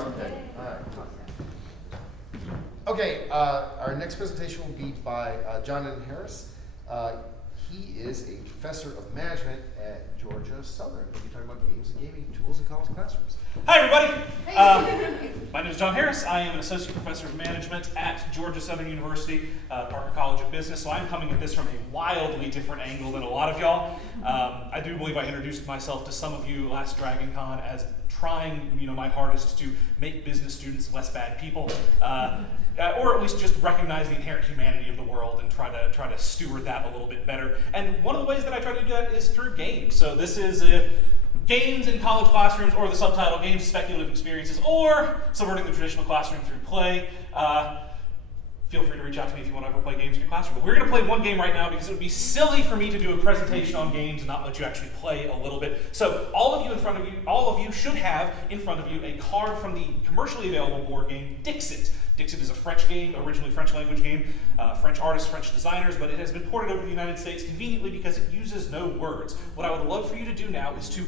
Okay. Okay. Our next presentation will be by Jonathan Harris. He is a professor of management at Georgia Southern. He'll be talking about games and gaming tools in college classrooms. Hi, everybody. My name is John Harris. I am an associate professor of management at Georgia Southern University, Parker College of Business. So I'm coming at this from a wildly different angle than a lot of y'all. I do believe I introduced myself to some of you last Dragon Con as trying, my hardest to make business students less bad people, or at least just recognize the inherent humanity of the world and try to steward that a little bit better. And one of the ways that I try to do that is through games. So this is games in college classrooms, or the subtitle, Games, Speculative Experiences, or Subverting the Traditional Classroom Through Play. Feel free to reach out to me if you want to ever play games in your classroom. But we're going to play one game right now because it would be silly for me to do a presentation on games and not let you actually play a little bit. So all of you should have in front of you a card from the commercially available board game Dixit. Dixit is a French game, originally French language game, French artists, French designers, but it has been ported over to the United States conveniently because it uses no words. What I would love for you to do now is to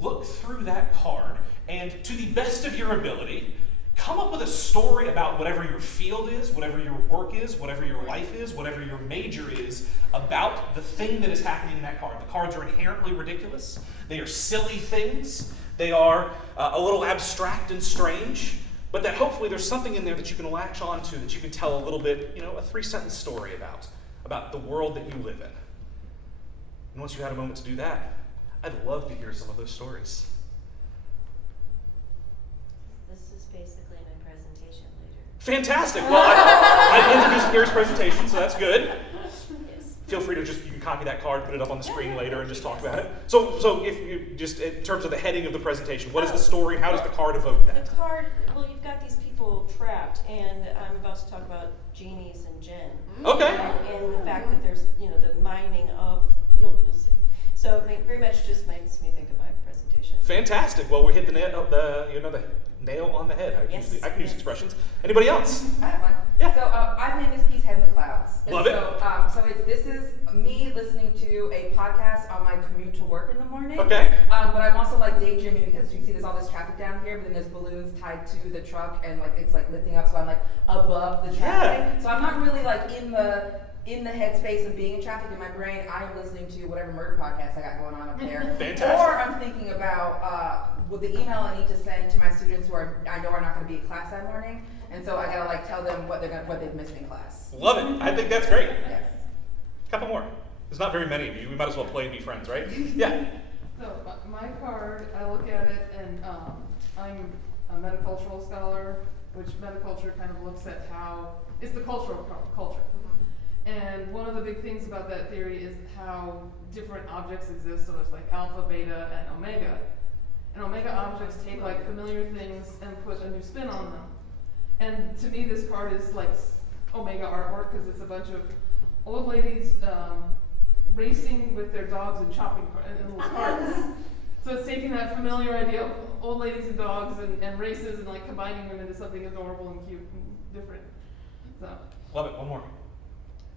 look through that card and, to the best of your ability, come up with a story about whatever your field is, whatever your work is, whatever your life is, whatever your major is, about the thing that is happening in that card. The cards are inherently ridiculous. They are silly things. They are a little abstract and strange, but that hopefully there's something in there that you can latch onto, that you can tell a little bit, a 3-sentence story about the world that you live in. And once you had a moment to do that, I'd love to hear some of those stories. This is basically my presentation later. Fantastic. Well, I introduced Gary's presentation, so that's good. Yes. Feel free to you can copy that card, put it up on the screen later, and just talk about it. So if you just, in terms of the heading of the presentation, what is the story? How does the card evoke that? The card, well, you've got these people trapped, and I'm about to talk about genies and gin. Okay. And the fact that there's, the mining of, you'll see. So it very much just makes me think of my presentation. Fantastic. Well, we hit the nail on the head. I can use expressions. Anybody else? I have one. Yeah. So my name is Peace Head in the Clouds. Love it. So this is me listening to a podcast on my commute to work in the morning. Okay. But I'm also daydreaming because you can see there's all this traffic down here, but then there's balloons tied to the truck and it's lifting up, so I'm above the traffic. Yeah. So I'm not really in the headspace of being in traffic in my brain. I am listening to whatever murder podcast I got going on up there. Fantastic. Or I'm thinking about with the email I need to send to my students who I know are not going to be in class that morning, and so I gotta tell them what they've missed in class. Love it. I think that's great. Yes. Couple more. There's not very many of you. We might as well play and be friends, right? Yeah. So my card, I look at it, and I'm a metacultural scholar, which metaculture kind of looks at how it's the cultural culture. And one of the big things about that theory is how different objects exist. So there's alpha, beta, and omega. And omega objects take familiar things and put a new spin on them. And to me, this card is omega artwork because it's a bunch of old ladies racing with their dogs and chopping in little carts. So it's taking that familiar idea of old ladies and dogs and races and combining them into something adorable and cute and different. So. Love it. One more.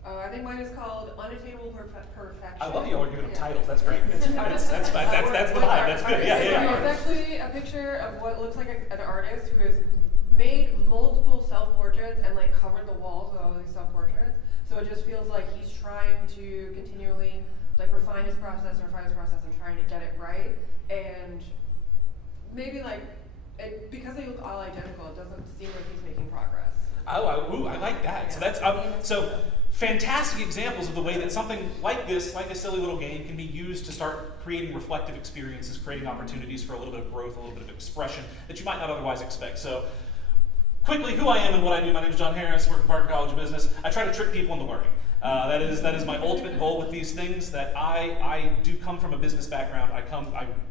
I think mine is called Unattainable Perfection. I love you all giving them titles. That's great. That's fine. That's the vibe. That's good. Yeah. It's actually a picture of what looks like an artist who has made multiple self-portraits and covered the walls with all these self-portraits. So it just feels like he's trying to continually refine his process and trying to get it right. And maybe because they look all identical, it doesn't seem like he's making progress. Oh, I like that. So that's so fantastic examples of the way that something like this, like a silly little game, can be used to start creating reflective experiences, creating opportunities for a little bit of growth, a little bit of expression that you might not otherwise expect. So quickly, who I am and what I do. My name is John Harris, work at Parker College of Business. I try to trick people into learning. That is my ultimate goal with these things. That I do come from a business background. I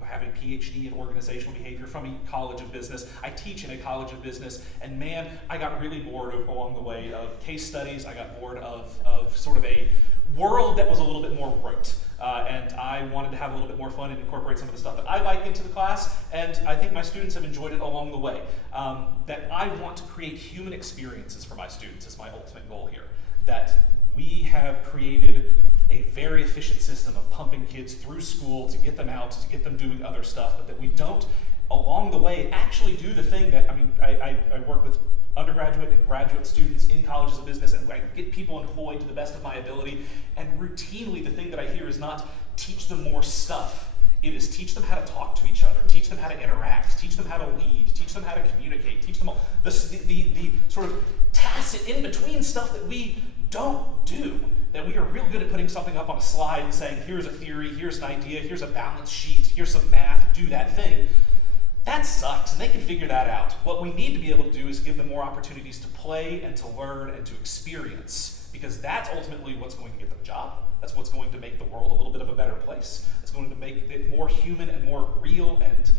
have a PhD in organizational behavior from a college of business. I teach in a college of business, and man, I got really bored along the way of case studies. I got bored of sort of a world that was a little bit more rote. And I wanted to have a little bit more fun and incorporate some of the stuff that I like into the class, and I think my students have enjoyed it along the way. That I want to create human experiences for my students is my ultimate goal here. That we have created a very efficient system of pumping kids through school to get them out, to get them doing other stuff, but that we don't along the way actually do the thing that, I work with undergraduate and graduate students in colleges of business, and I get people employed to the best of my ability, and routinely the thing that I hear is not teach them more stuff. It is teach them how to talk to each other, teach them how to interact, teach them how to lead, teach them how to communicate, teach them all the sort of tacit in-between stuff that we don't do, that we are real good at putting something up on a slide and saying, here's a theory, here's an idea, here's a balance sheet, here's some math, do that thing. That sucks, and they can figure that out. What we need to be able to do is give them more opportunities to play and to learn and to experience, because that's ultimately what's going to get them a job. That's what's going to make the world a little bit of a better place. It's going to make it more human and more real and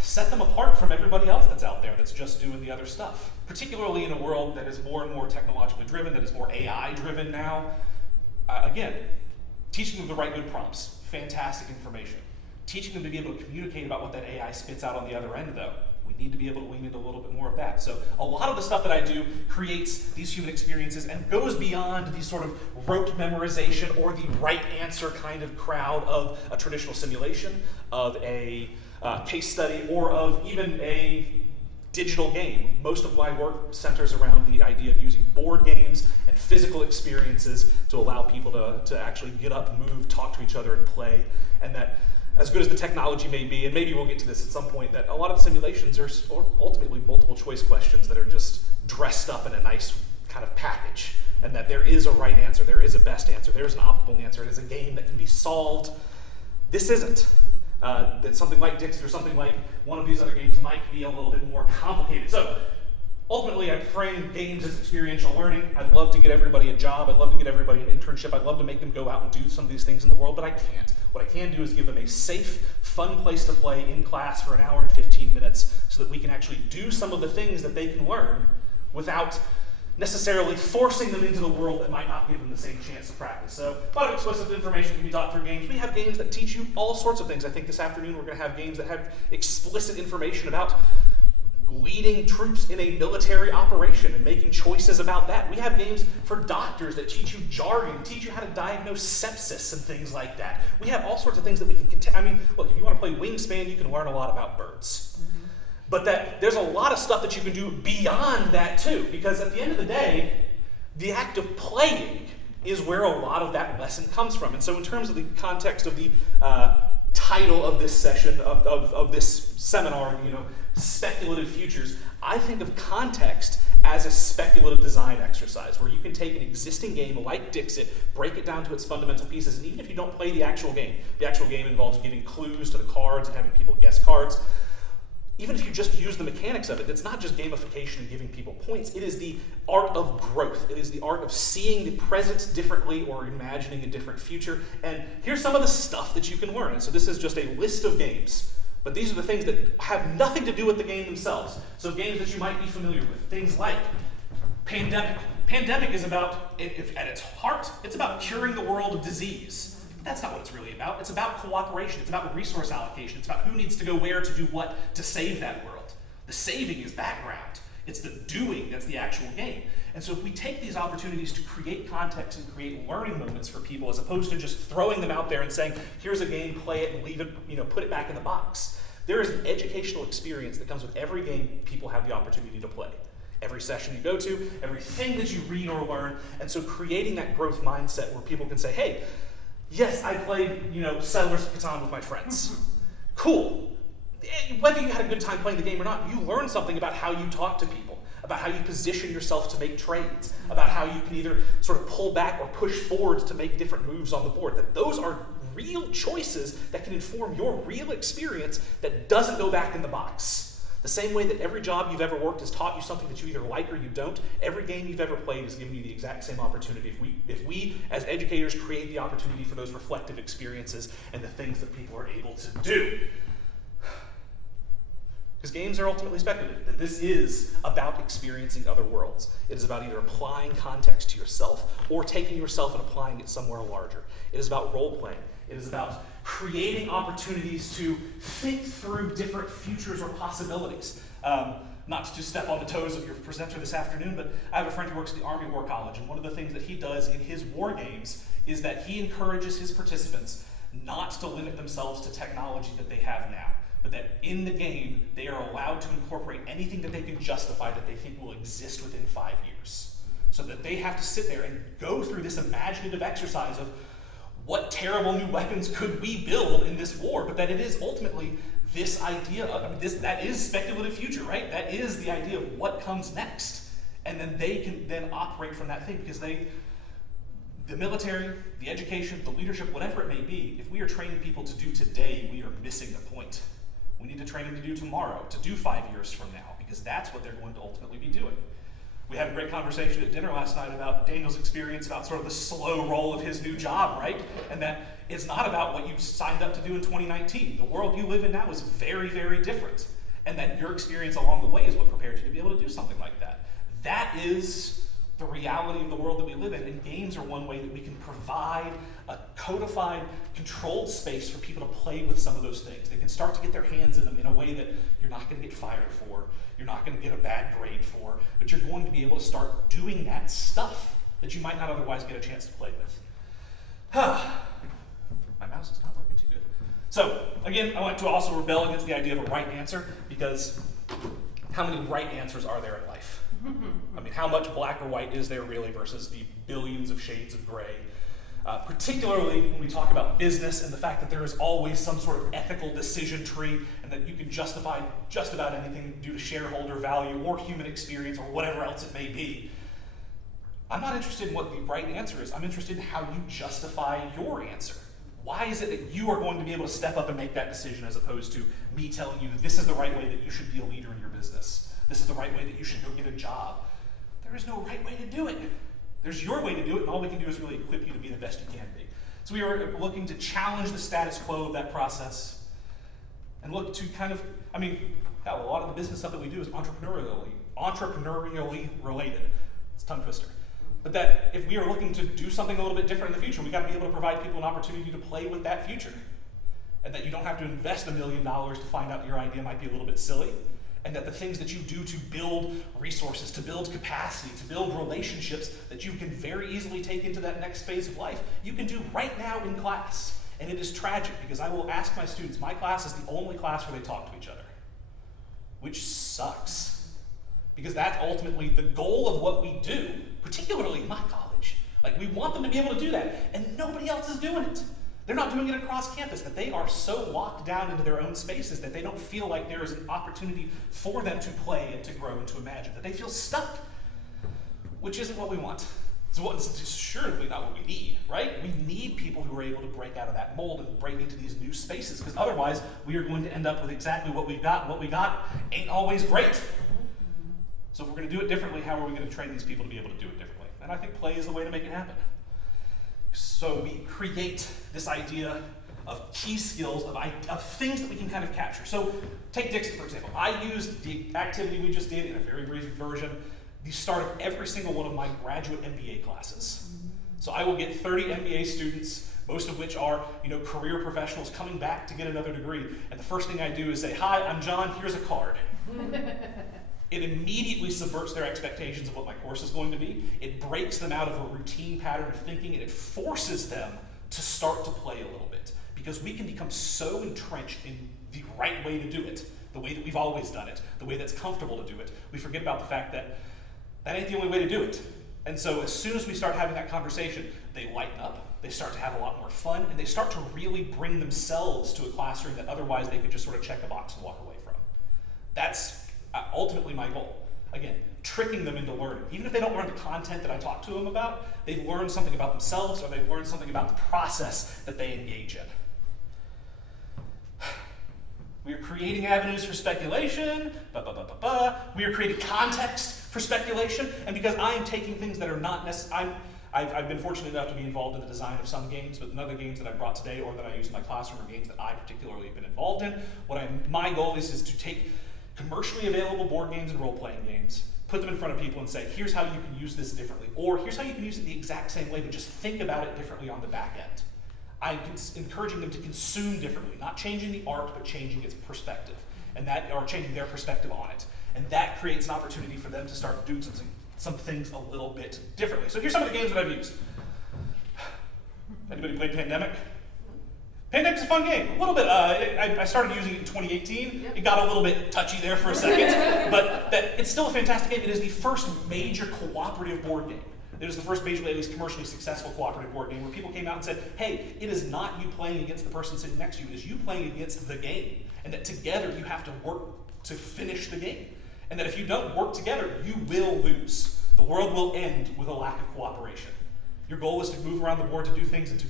set them apart from everybody else that's out there that's just doing the other stuff. Particularly in a world that is more and more technologically driven, that is more AI driven now. Again, teaching them the right good prompts, fantastic information. Teaching them to be able to communicate about what that AI spits out on the other end, though. We need to be able to lean into a little bit more of that. So a lot of the stuff that I do creates these human experiences and goes beyond the sort of rote memorization or the right answer kind of crowd of a traditional simulation, of a case study, or of even a digital game. Most of my work centers around the idea of using board games and physical experiences to allow people to actually get up, move, talk to each other, and play. And that, as good as the technology may be, and maybe we'll get to this at some point, that a lot of simulations are ultimately multiple choice questions that are just dressed up in a nice kind of package, and that there is a right answer, there is a best answer, there is an optimal answer, it is a game that can be solved. This isn't. That something like Dixit or something like one of these other games might be a little bit more complicated. So ultimately, I frame games as experiential learning. I'd love to get everybody a job. I'd love to get everybody an internship. I'd love to make them go out and do some of these things in the world, but I can't. What I can do is give them a safe, fun place to play in class for an hour and 15 minutes so that we can actually do some of the things that they can learn without necessarily forcing them into the world that might not give them the same chance to practice. So a lot of explicit information can be taught through games. We have games that teach you all sorts of things. I think this afternoon we're going to have games that have explicit information about leading troops in a military operation and making choices about that. We have games for doctors that teach you jargon, teach you how to diagnose sepsis and things like that. We have all sorts of things that we can look, if you want to play Wingspan, you can learn a lot about birds. But that there's a lot of stuff that you can do beyond that too, because at the end of the day, the act of playing is where a lot of that lesson comes from. And so in terms of the context of the title of this session, of this seminar, speculative futures, I think of context as a speculative design exercise, where you can take an existing game like Dixit, break it down to its fundamental pieces, and even if you don't play the actual game involves giving clues to the cards and having people guess cards. Even if you just use the mechanics of it, it's not just gamification and giving people points, it is the art of growth. It is the art of seeing the present differently or imagining a different future. And here's some of the stuff that you can learn. And so this is just a list of games, but these are the things that have nothing to do with the game themselves. So games that you might be familiar with, things like Pandemic. Pandemic is about, at its heart, it's about curing the world of disease. That's not what it's really about. It's about cooperation. It's about resource allocation. It's about who needs to go where to do what to save that world. The saving is background. It's the doing that's the actual game. And so if we take these opportunities to create context and create learning moments for people, as opposed to just throwing them out there and saying, here's a game, play it, and leave it, put it back in the box. There is an educational experience that comes with every game people have the opportunity to play. Every session you go to, everything that you read or learn. And so creating that growth mindset where people can say, hey, yes, I played, Settlers of Catan with my friends. Cool. Whether you had a good time playing the game or not, you learn something about how you talk to people, about how you position yourself to make trades, about how you can either sort of pull back or push forward to make different moves on the board. That those are real choices that can inform your real experience that doesn't go back in the box. The same way that every job you've ever worked has taught you something that you either like or you don't, every game you've ever played has given you the exact same opportunity. If we as educators create the opportunity for those reflective experiences and the things that people are able to do. Because games are ultimately speculative. That this is about experiencing other worlds. It is about either applying context to yourself or taking yourself and applying it somewhere larger. It is about role-playing. It is about creating opportunities to think through different futures or possibilities. Not to just step on the toes of your presenter this afternoon, but I have a friend who works at the Army War College, and one of the things that he does in his war games is that he encourages his participants not to limit themselves to technology that they have now, but that in the game, they are allowed to incorporate anything that they can justify that they think will exist within 5 years. So that they have to sit there and go through this imaginative exercise of what terrible new weapons could we build in this war, but that it is ultimately this idea of, that is speculative future, right? That is the idea of what comes next. And then they can then operate from that thing, because the military, the education, the leadership, whatever it may be, if we are training people to do today, we are missing the point. We need to train them to do tomorrow, to do 5 years from now, because that's what they're going to ultimately be doing. We had a great conversation at dinner last night about Daniel's experience, about sort of the slow roll of his new job, right? And that it's not about what you signed up to do in 2019. The world you live in now is very, very different. And that your experience along the way is what prepared you to be able to do something like that. That is the reality of the world that we live in, and games are one way that we can provide a codified, controlled space for people to play with some of those things. They can start to get their hands in them in a way that you're not going to get fired for, you're not going to get a bad grade for, but you're going to be able to start doing that stuff that you might not otherwise get a chance to play with. My mouse is not working too good. So, again, I want to also rebel against the idea of a right answer, because how many right answers are there in life? I mean, how much black or white is there really versus the billions of shades of gray? Particularly when we talk about business and the fact that there is always some sort of ethical decision tree, and that you can justify just about anything due to shareholder value or human experience or whatever else it may be. I'm not interested in what the right answer is. I'm interested in how you justify your answer. Why is it that you are going to be able to step up and make that decision, as opposed to me telling you this is the right way that you should be a leader in your business? This is the right way that you should go get a job. There is no right way to do it. There's your way to do it, and all we can do is really equip you to be the best you can be. So we are looking to challenge the status quo of that process and look to kind of, a lot of the business stuff that we do is entrepreneurially related. It's a tongue twister. But that if we are looking to do something a little bit different in the future, we got to be able to provide people an opportunity to play with that future. And that you don't have to invest $1 million to find out your idea might be a little bit silly. And that the things that you do to build resources, to build capacity, to build relationships that you can very easily take into that next phase of life, you can do right now in class. And it is tragic, because I will ask my students, my class is the only class where they talk to each other, which sucks. Because that's ultimately the goal of what we do, particularly in my college. Like, we want them to be able to do that, and nobody else is doing it. They're not doing it across campus, that they are so locked down into their own spaces that they don't feel like there is an opportunity for them to play and to grow and to imagine, that they feel stuck, which isn't what we want. It's surely not what we need, right? We need people who are able to break out of that mold and break into these new spaces, because otherwise we are going to end up with exactly what we've got, and what we got ain't always great. So if we're going to do it differently, how are we going to train these people to be able to do it differently? And I think play is the way to make it happen. So we create this idea of key skills, of things that we can kind of capture. So take Dixit, for example. I used the activity we just did in a very brief version, the start of every single one of my graduate MBA classes. So I will get 30 MBA students, most of which are career professionals coming back to get another degree. And the first thing I do is say, "Hi, I'm John, here's a card." It immediately subverts their expectations of what my course is going to be. It breaks them out of a routine pattern of thinking, and it forces them to start to play a little bit. Because we can become so entrenched in the right way to do it, the way that we've always done it, the way that's comfortable to do it, we forget about the fact that that ain't the only way to do it. And so as soon as we start having that conversation, they lighten up, they start to have a lot more fun, and they start to really bring themselves to a classroom that otherwise they could just sort of check a box and walk away from. That's ultimately my goal. Again, tricking them into learning. Even if they don't learn the content that I talk to them about, they've learned something about themselves, or they've learned something about the process that they engage in. We are creating avenues for speculation, We are creating context for speculation, and because I am taking things that are not necessary, I've been fortunate enough to be involved in the design of some games, but none of the games that I brought today or that I use in my classroom are games that I particularly have been involved in. My goal is to take commercially available board games and role-playing games, put them in front of people and say, here's how you can use this differently, or here's how you can use it the exact same way, but just think about it differently on the back end. I'm encouraging them to consume differently, not changing the art, but changing its perspective, or changing their perspective on it. And that creates an opportunity for them to start doing some things a little bit differently. So here's some of the games that I've used. Anybody played Pandemic? Pandemic's a fun game. A little bit. I started using it in 2018. Yep. It got a little bit touchy there for a second, but it's still a fantastic game. It is the first major cooperative board game. It was the first major, at least commercially successful cooperative board game where people came out and said, hey, it is not you playing against the person sitting next to you, it is you playing against the game. And that together you have to work to finish the game. And that if you don't work together, you will lose. The world will end with a lack of cooperation. Your goal is to move around the board to do things and to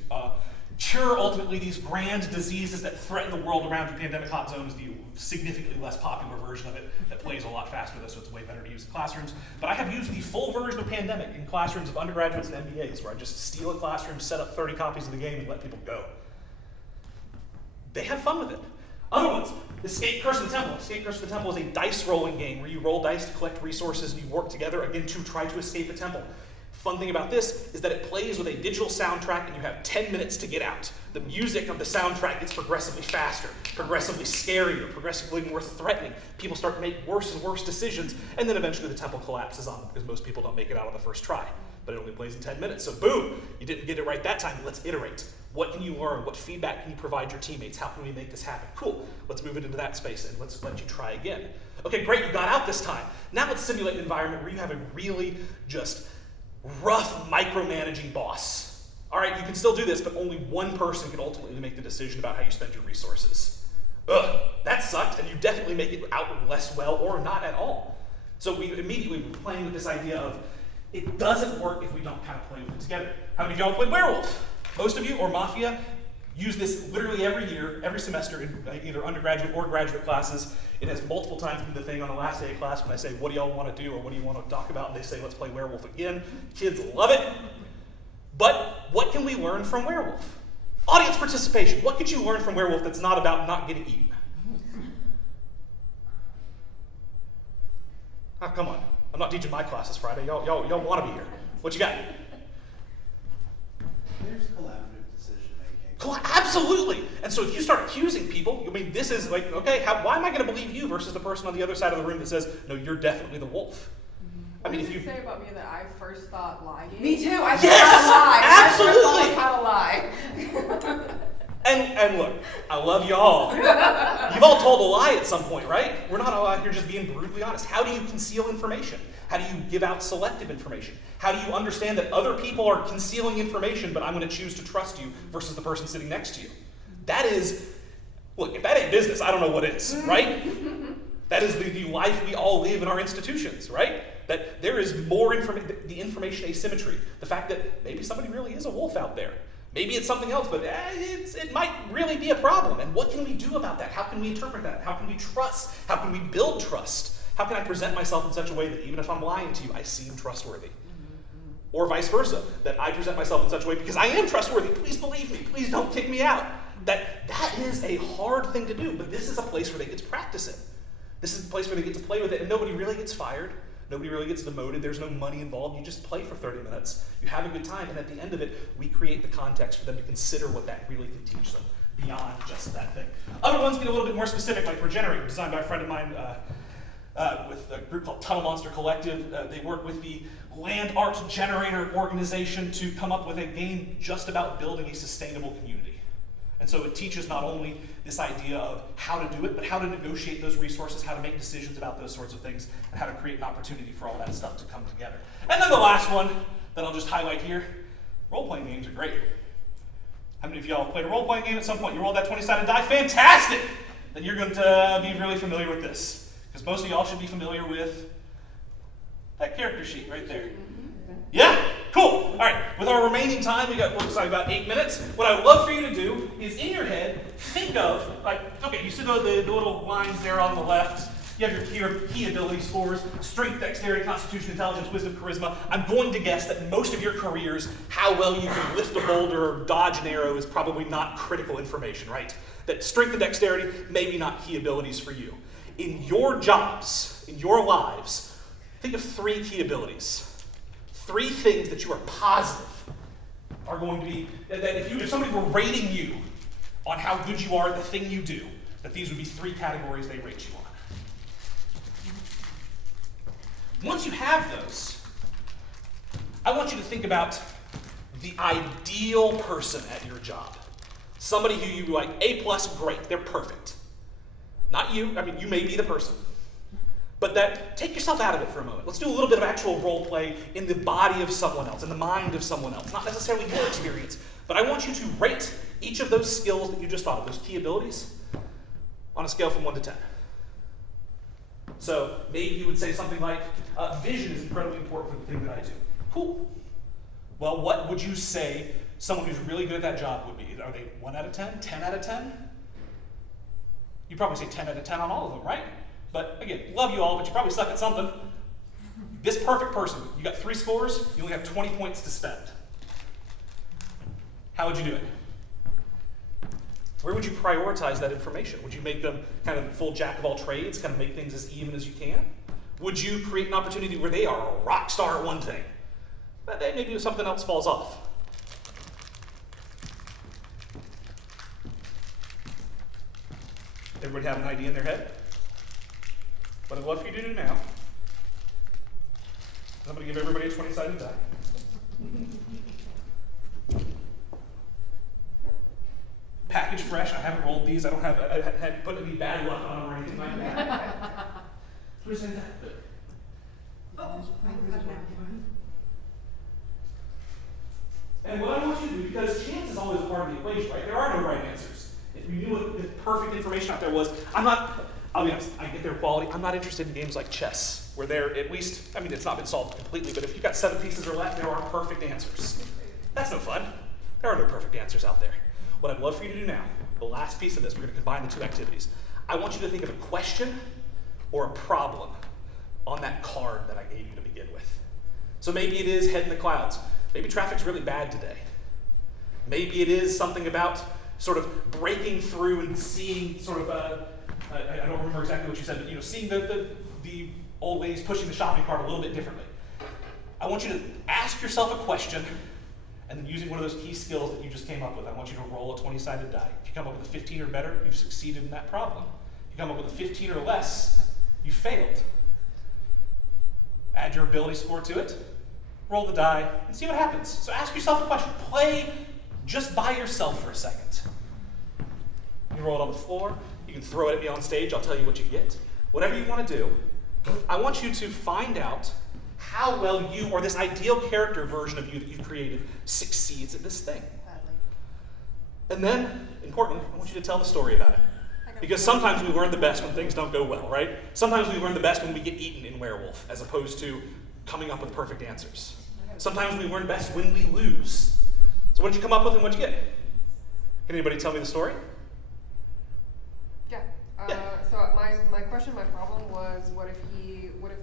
cure ultimately these grand diseases that threaten the world around you. Pandemic Hot Zone is the significantly less popular version of it that plays a lot faster though, so it's way better to use in classrooms. But I have used the full version of Pandemic in classrooms of undergraduates and MBAs where I just steal a classroom, set up 30 copies of the game, and let people go. They have fun with it. Other ones, Escape Curse of the Temple. Escape Curse of the Temple is a dice rolling game where you roll dice to collect resources and you work together again to try to escape a temple. Fun thing about this is that it plays with a digital soundtrack and you have 10 minutes to get out. The music of the soundtrack gets progressively faster, progressively scarier, progressively more threatening. People start to make worse and worse decisions, and then eventually the temple collapses on them because most people don't make it out on the first try. But it only plays in 10 minutes, so boom, you didn't get it right that time, let's iterate. What can you learn? What feedback can you provide your teammates? How can we make this happen? Cool, let's move it into that space and let's let you try again. Okay, great, you got out this time. Now let's simulate an environment where you have a really just rough micromanaging boss. All right, you can still do this, but only one person can ultimately make the decision about how you spend your resources. Ugh, that sucked, and you definitely make it out less well or not at all. So we immediately were playing with this idea of it doesn't work if we don't kind of play with it together. How many of y'all played Werewolf? Most of you, or Mafia, use this literally every year, every semester in either undergraduate or graduate classes. It has multiple times been the thing on the last day of class when I say, what do y'all want to do or what do you want to talk about? And they say, let's play Werewolf again. Kids love it. But what can we learn from Werewolf? Audience participation. What could you learn from Werewolf that's not about not getting eaten? Oh, come on. I'm not teaching my class this Friday. Y'all want to be here. What you got? There's collaborative decision making. Absolutely. And so if you start accusing people, I mean, this is like, okay, why am I going to believe you versus the person on the other side of the room that says, no, you're definitely the wolf? I mean, What if did you say about me that I first thought lying? Me too. I Yes! thought lie. Absolutely. And look, I love y'all. You've all told a lie at some point, right? We're not all out here just being brutally honest. How do you conceal information? How do you give out selective information? How do you understand that other people are concealing information, but I'm going to choose to trust you versus the person sitting next to you? That is, look, if that ain't business, I don't know what is, right? That is the life we all live in our institutions, right? That there is more the information asymmetry. The fact that maybe somebody really is a wolf out there. Maybe it's something else, but it might really be a problem. And what can we do about that? How can we interpret that? How can we trust? How can we build trust? How can I present myself in such a way that even if I'm lying to you, I seem trustworthy? Or vice versa, that I present myself in such a way because I am trustworthy. Please believe me. Please don't kick me out. That is a hard thing to do, but this is a place where they get to practice it. This is a place where they get to play with it, and nobody really gets fired. Nobody really gets demoted. There's no money involved. You just play for 30 minutes. You have a good time, and at the end of it, we create the context for them to consider what that really can teach them beyond just that thing. Other ones get a little bit more specific, like Regenerate, designed by a friend of mine with a group called Tunnel Monster Collective. They work with the Land Art Generator organization to come up with a game just about building a sustainable community. And so it teaches not only this idea of how to do it, but how to negotiate those resources, how to make decisions about those sorts of things, and how to create an opportunity for all that stuff to come together. And then the last one that I'll just highlight here, role-playing games are great. How many of y'all have played a role-playing game at some point? You rolled that 20-sided die? Fantastic! Then you're going to be really familiar with this. Because most of y'all should be familiar with that character sheet right there. Yeah? Cool. All right. With our remaining time, we got, looks like about 8 minutes. What I would love for you to do is in your head, think of, like, okay, you see the little lines there on the left. You have your key ability scores, strength, dexterity, constitution, intelligence, wisdom, charisma. I'm going to guess that most of your careers, how well you can lift a boulder or dodge an arrow is probably not critical information, right? That strength and dexterity, maybe not key abilities for you. In your jobs, in your lives, think of 3 key abilities. 3 things that you are positive are going to be, that if somebody were rating you on how good you are at the thing you do, that these would be 3 categories they rate you on. Once you have those, I want you to think about the ideal person at your job. Somebody who you like, A+, great, they're perfect. Not you, I mean, you may be the person. But that, take yourself out of it for a moment. Let's do a little bit of actual role play in the body of someone else, in the mind of someone else, not necessarily your experience. But I want you to rate each of those skills that you just thought of, those key abilities, on a scale from 1 to 10. So maybe you would say something like, vision is incredibly important for the thing that I do. Cool. Well, what would you say someone who's really good at that job would be? Are they 1 out of 10, 10 out of 10? You probably say 10 out of 10 on all of them, right? But again, love you all, but you probably suck at something. This perfect person, you got 3 scores, you only have 20 points to spend. How would you do it? Where would you prioritize that information? Would you make them kind of full jack of all trades, kind of make things as even as you can? Would you create an opportunity where they are a rock star at one thing, but then maybe something else falls off? Everybody have an idea in their head? What I'd love for you to do now, I'm going to give everybody a 20-sided die. Package fresh. I haven't rolled these. I hadn't put any bad luck on them or anything like that. Who's in that? And what I want you to do, because chance is always a part of the equation, right? There are no right answers. If we knew what the perfect information out there was, I'll be honest, I get their quality. I'm not interested in games like chess, where they're at least, I mean, it's not been solved completely, but if you've got 7 pieces or left, there are perfect answers. That's no fun. There are no perfect answers out there. What I'd love for you to do now, the last piece of this, we're going to combine the 2 activities. I want you to think of a question or a problem on that card that I gave you to begin with. So maybe it is head in the clouds. Maybe traffic's really bad today. Maybe it is something about sort of breaking through and seeing sort of, I don't remember exactly what you said, but seeing the old ladies pushing the shopping cart a little bit differently. I want you to ask yourself a question, and then using one of those key skills that you just came up with, I want you to roll a 20-sided die. If you come up with a 15 or better, you've succeeded in that problem. If you come up with a 15 or less, you failed. Add your ability score to it, roll the die, and see what happens. So ask yourself a question. Play just by yourself for a second. You roll it on the floor. You can throw it at me on stage. I'll tell you what you get. Whatever you want to do, I want you to find out how well you, or this ideal character version of you that you've created, succeeds at this thing. And then, importantly, I want you to tell the story about it. Because sometimes we learn the best when things don't go well, right? Sometimes we learn the best when we get eaten in Werewolf, as opposed to coming up with perfect answers. Sometimes we learn best when we lose. So what did you come up with and what'd you get? Can anybody tell me the story? Yeah. Yeah. So my question, my problem was, what if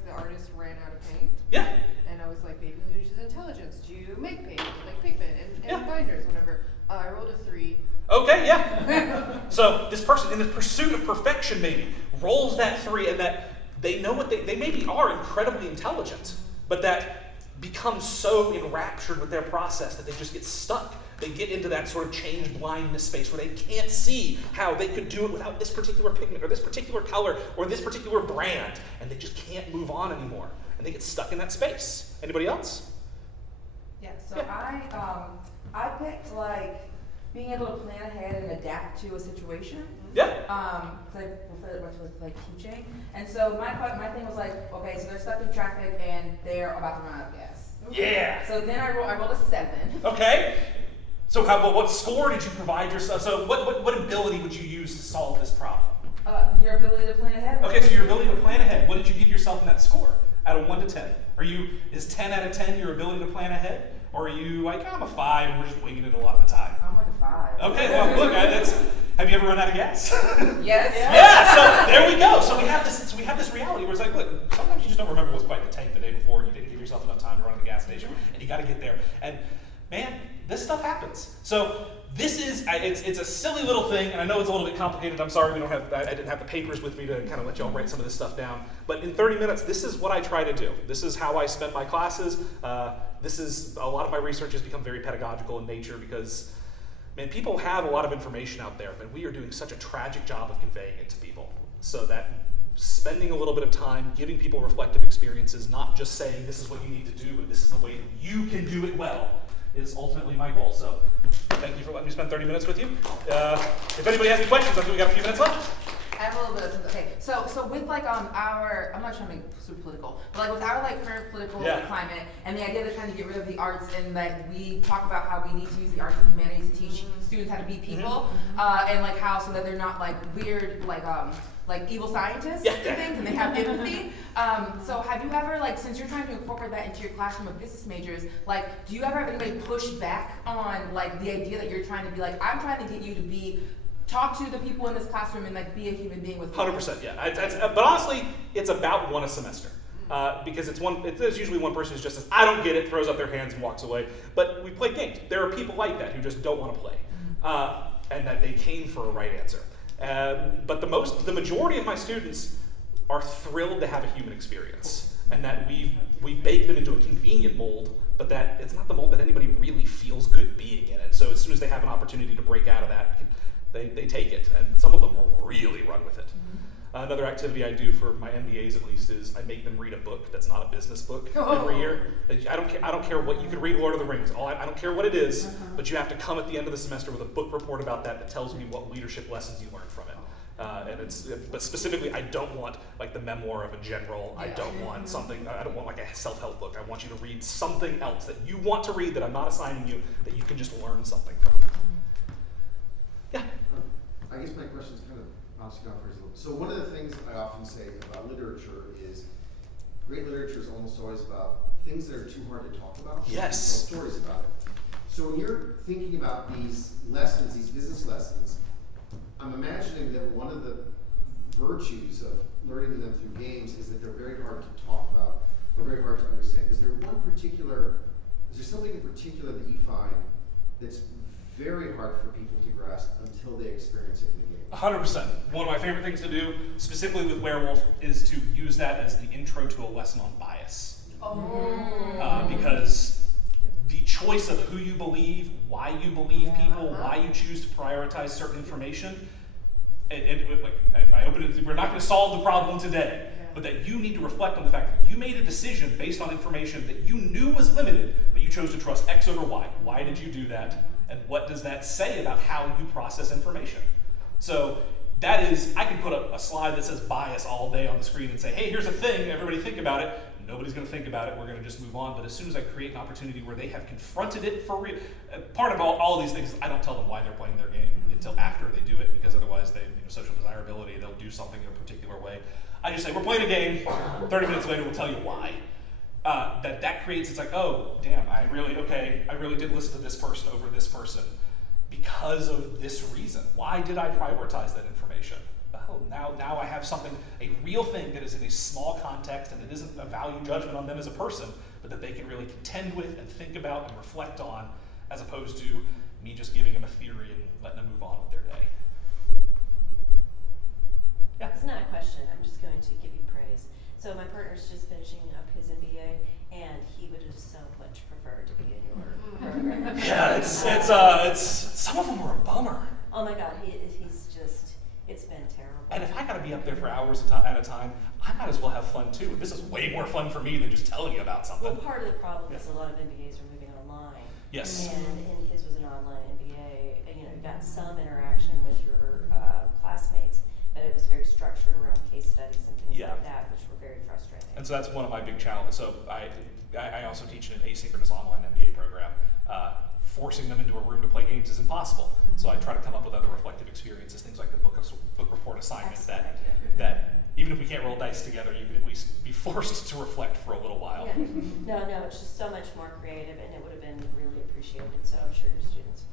the artist ran out of paint? Yeah. And I was like, maybe use his intelligence to make paint, like pigment and Yeah. binders, whatever. I rolled a 3. Okay, yeah. So this person, in the pursuit of perfection, maybe rolls that 3, and that they know what they maybe are incredibly intelligent, but that becomes so enraptured with their process that they just get stuck. They get into that sort of change blindness space where they can't see how they could do it without this particular pigment or this particular color or this particular brand, and they just can't move on anymore, and they get stuck in that space. Anybody else? Yeah, so I picked like being able to plan ahead and adapt to a situation. Yeah. Cause I went with like teaching, and so my thing was like, okay, so they're stuck in traffic and they're about to run out of gas. Yeah. So then I rolled a 7. Okay. So what score did you provide yourself? So what ability would you use to solve this problem? Your ability to plan ahead. Okay, so your ability to plan ahead. What did you give yourself in that score? Out of 1 to 10. Is 10 out of 10 your ability to plan ahead? Or are you like, I'm a 5 and we're just winging it a lot of the time? I'm like a 5. Okay, well look, have you ever run out of gas? Yes. Yeah, so there we go. So we have this reality where it's like, look, sometimes you just don't remember what's quite the tank the day before, and you didn't give yourself enough time to run to the gas station, and you got to get there. And man, this stuff happens. So this is, it's a silly little thing, and I know it's a little bit complicated. I'm sorry I didn't have the papers with me to kind of let y'all write some of this stuff down. But in 30 minutes, this is what I try to do. This is how I spend my classes. A lot of my research has become very pedagogical in nature because, man, people have a lot of information out there, but we are doing such a tragic job of conveying it to people. So that spending a little bit of time giving people reflective experiences, not just saying this is what you need to do, but this is the way you can do it well, is ultimately my goal. So thank you for letting me spend 30 minutes with you. If anybody has any questions, I think we got a few minutes left. I have a little bit of, okay, so with like our, I'm not trying to make super political, but like with our like current political climate and the idea of trying to get rid of the arts and that we talk about how we need to use the arts and humanities to teach students how to be people, and like how so that they're not like weird like evil scientists and things, and they have empathy. So have you ever, like, since you're trying to incorporate that into your classroom of business majors, like, do you ever have anybody push back on like the idea that you're trying to be like, I'm trying to get you to talk to the people in this classroom and like be a human being with 100%, yeah. But honestly, it's about one a semester. Because there's usually one person who's just says, I don't get it, throws up their hands and walks away. But we play games. There are people like that who just don't want to play. And that they came for a right answer. But the majority of my students are thrilled to have a human experience. And that we bake them into a convenient mold, but that it's not the mold that anybody really feels good being in it. So as soon as they have an opportunity to break out of that, they take it, and some of them really run with it. Another activity I do for my MBAs at least is I make them read a book that's not a business book every year. I don't care what you could read Lord of the Rings. I don't care what it is, but you have to come at the end of the semester with a book report about that tells me what leadership lessons you learned from it. But specifically, I don't want like the memoir of a general. I don't want something. I don't want like a self-help book. I want you to read something else that you want to read that I'm not assigning you, that you can just learn something from. Yeah. I guess my question is kind of bouncing off yours a little. So one of the things I often say about literature is great literature is almost always about things that are too hard to talk about. Yes. Tell stories about it. So when you're thinking about these lessons, these business lessons, I'm imagining that one of the virtues of learning them through games is that they're very hard to talk about or very hard to understand. Is there something in particular that you find that's very hard for people to grasp until they experience it in the game? 100%. One of my favorite things to do, specifically with Werewolf, is to use that as the intro to a lesson on bias. Because the choice of who you believe, why you believe people, why you choose to prioritize certain information, I open it, we're not going to solve the problem today, but that you need to reflect on the fact that you made a decision based on information that you knew was limited, but you chose to trust X over Y. Why did you do that? And what does that say about how you process information? So that is, I can put a slide that says bias all day on the screen and say, hey, here's a thing, everybody think about it. Nobody's going to think about it, we're going to just move on. But as soon as I create an opportunity where they have confronted it for real, part of all these things, I don't tell them why they're playing their game until after they do it, because otherwise social desirability, they'll do something in a particular way. I just say, we're playing a game, 30 minutes later we'll tell you why. That creates, it's like, oh, damn, I really did listen to this person over this person because of this reason. Why did I prioritize that information? Oh, now I have something, a real thing that is in a small context and it isn't a value judgment on them as a person, but that they can really contend with and think about and reflect on, as opposed to me just giving them a theory and letting them move on with their day. Yeah. It's not a question, I'm just going to give you praise. So my partner's just finishing up his MBA, and he would have so much preferred to be in your program. Yeah, it's some of them were a bummer. Oh my God, he's just, it's been terrible. And if I gotta be up there for hours at a time, I might as well have fun too. This is way more fun for me than just telling you about something. Well, part of the problem is a lot of MBAs are moving online. Yes. And his was an online MBA, and you got some interaction with your classmates, but it was very structured around case studies and things like that, which were very frustrating. And so that's one of my big challenges. So I also teach in an asynchronous online MBA program. Forcing them into a room to play games is impossible. So I try to come up with other reflective experiences, things like the book report assignment that even if we can't roll dice together, you can at least be forced to reflect for a little while. Yeah. No, it's just so much more creative, and it would have been really appreciated. So I'm sure your students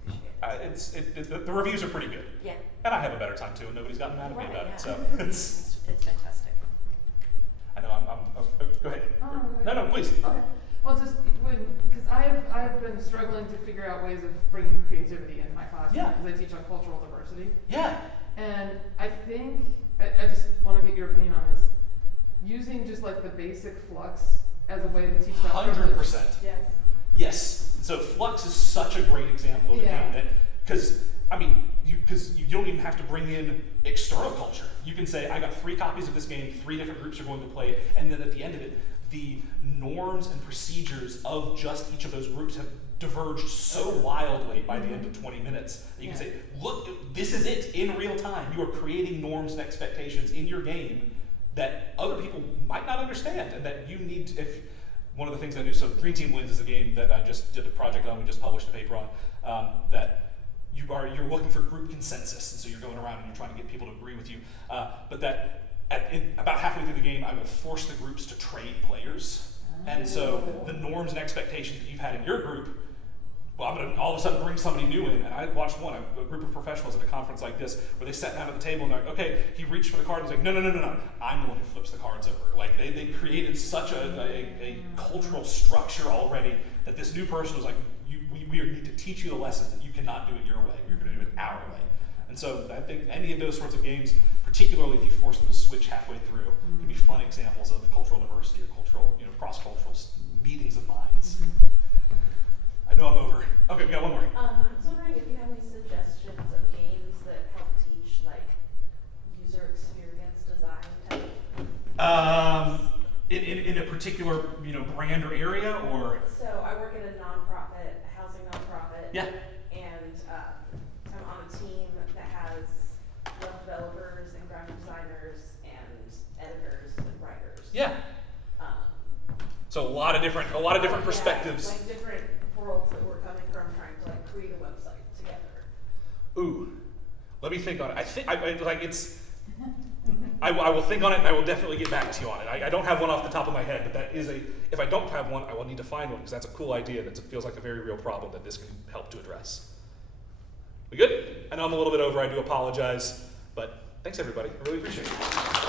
appreciate it. The reviews are pretty good. Yeah. And I have a better time too, and nobody's gotten mad at me about it. So it's fantastic. I know go ahead. No, please. Okay. Well, just because I've been struggling to figure out ways of bringing creativity into my classroom because I teach on cultural diversity. Yeah. And I think I just want to get your opinion on this. Using just like the basic flux as a way to teach about 100%. Yes. So Flux is such a great example of a game that, because you don't even have to bring in external culture. You can say, I got 3 copies of this game, 3 different groups are going to play it, and then at the end of it, the norms and procedures of just each of those groups have diverged so wildly by the end of 20 minutes that you can say, look, this is it in real time. You are creating norms and expectations in your game that other people might not understand, and that you need to, if one of the things I do, so Green Team Wins is a game that I just did a project on, we just published a paper on, that you're looking for group consensus, and so you're going around and you're trying to get people to agree with you, but that about halfway through the game, I will force the groups to trade players, and so the norms and expectations that you've had in your group, well, I'm going to all of a sudden bring somebody new in. And I watched a group of professionals at a conference like this, where they sat down at the table and they're like, okay, he reached for the card and he's like, no, I'm the one who flips the cards over. Like, they created such a cultural structure already that this new person was like, we need to teach you the lessons that you cannot do it your way. You're going to do it our way. And so I think any of those sorts of games, particularly if you force them to switch halfway through, can be fun examples of cultural diversity or cultural, cross-cultural meetings of minds. I know I'm over. Okay, we got one more. I was wondering if you have any suggestions of games that help teach like user experience design type. In a particular brand or area, or So I work at a nonprofit, a housing nonprofit. Yeah. And I'm on a team that has web developers and graphic designers and editors and writers. yeah. So a lot of different perspectives. Like different worlds that we're coming from, trying to like create a website together. Ooh, let me think on it. I will think on it, and I will definitely get back to you on it. I don't have one off the top of my head, but that is if I don't have one, I will need to find one, because that's a cool idea, and it feels like a very real problem that this can help to address. We good? I know I'm a little bit over, I do apologize, but thanks everybody, I really appreciate it.